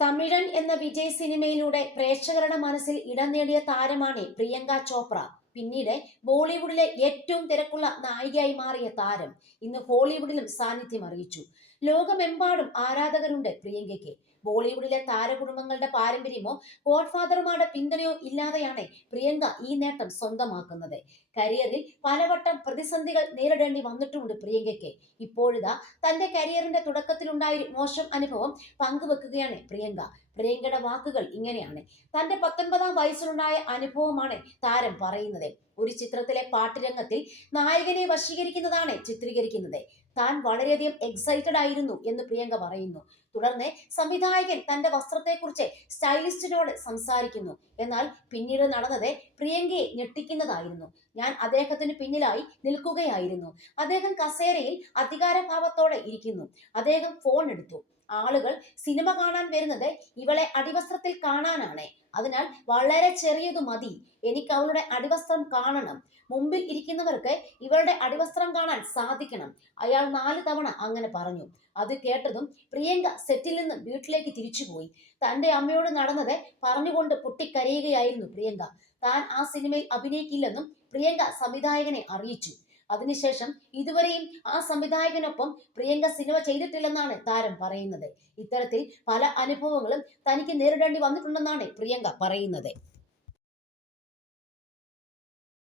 തമിഴൻ എന്ന വിജയ് സിനിമയിലൂടെ പ്രേക്ഷകരുടെ മനസ്സിൽ ഇടം നേടിയ താരമാണ് പ്രിയങ്ക ചോപ്ര. പിന്നീട് ബോളിവുഡിലെ ഏറ്റവും തിരക്കുള്ള നായികയായി മാറിയ താരം ഇന്ന് ഹോളിവുഡിലും സാന്നിധ്യം അറിയിച്ചു. ലോകമെമ്പാടും ആരാധകരുണ്ട് പ്രിയങ്കയ്ക്ക്. ബോളിവുഡിലെ താരകുടുംബങ്ങളുടെ പാരമ്പര്യമോ ഗോഡ്ഫാദർമാരുടെ പിന്തുണയോ ഇല്ലാതെയാണ് പ്രിയങ്ക ഈ നേട്ടം സ്വന്തമാക്കുന്നത്. കരിയറിൽ പലവട്ടം പ്രതിസന്ധികൾ നേരിടേണ്ടി വന്നിട്ടുമുണ്ട് പ്രിയങ്കയ്ക്ക്. ഇപ്പോഴിതാ തന്റെ കരിയറിന്റെ തുടക്കത്തിലുണ്ടായ ഒരു മോശം അനുഭവം പങ്കുവെക്കുകയാണ് പ്രിയങ്ക. പ്രിയങ്കയുടെ വാക്കുകൾ ഇങ്ങനെയാണ്. തന്റെ 19-ാം വയസ്സിലുണ്ടായ അനുഭവമാണ് താരം പറയുന്നത്. ഒരു ചിത്രത്തിലെ പാട്ടുരംഗത്തിൽ നായകനെ വശീകരിക്കുന്നതാണ് ചിത്രീകരിക്കുന്നത്. താൻ വളരെയധികം എക്സൈറ്റഡ് ആയിരുന്നു എന്ന് പ്രിയങ്ക പറയുന്നു. തുടർന്ന് സംവിധായകൻ തന്റെ വസ്ത്രത്തെക്കുറിച്ച് സ്റ്റൈലിസ്റ്റിനോട് സംസാരിക്കുന്നു. എന്നാൽ പിന്നീട് നടന്നത് പ്രിയങ്കയെ ഞെട്ടിക്കുന്നതായിരുന്നു. ഞാൻ അദ്ദേഹത്തിന് പിന്നിലായി നിൽക്കുകയായിരുന്നു. അദ്ദേഹം കസേരയിൽ അധികാരഭാവത്തോടെ ഇരിക്കുന്നു. അദ്ദേഹം ഫോൺ എടുത്തു. ആളുകൾ സിനിമ കാണാൻ വരുന്നത് ഇവളെ അടിവസ്ത്രത്തിൽ കാണാനാണ്. അതിനാൽ വളരെ ചെറിയതു മതി. എനിക്ക് അവളുടെ അടിവസ്ത്രം കാണണം. മുമ്പിൽ ഇരിക്കുന്നവർക്ക് ഇവളുടെ അടിവസ്ത്രം കാണാൻ സാധിക്കണം. അയാൾ 4 തവണ അങ്ങനെ പറഞ്ഞു. അത് കേട്ടതും പ്രിയങ്ക സെറ്റിൽ നിന്ന് വീട്ടിലേക്ക് തിരിച്ചുപോയി. തന്റെ അമ്മയോട് നടന്നത് പറഞ്ഞുകൊണ്ട് പൊട്ടിക്കരയുകയായിരുന്നു പ്രിയങ്ക. താൻ ആ സിനിമയിൽ അഭിനയിക്കില്ലെന്നും പ്രിയങ്ക സംവിധായകനെ അറിയിച്ചു. അതിനുശേഷം ഇതുവരെയും ആ സംവിധായകനൊപ്പം പ്രിയങ്ക സിനിമ ചെയ്തിട്ടില്ലെന്നാണ് താരം പറയുന്നത്. ഇത്തരത്തിൽ പല അനുഭവങ്ങളും തനിക്ക് നേരിടേണ്ടി വന്നിട്ടുണ്ടെന്നാണ് പ്രിയങ്ക പറയുന്നത്.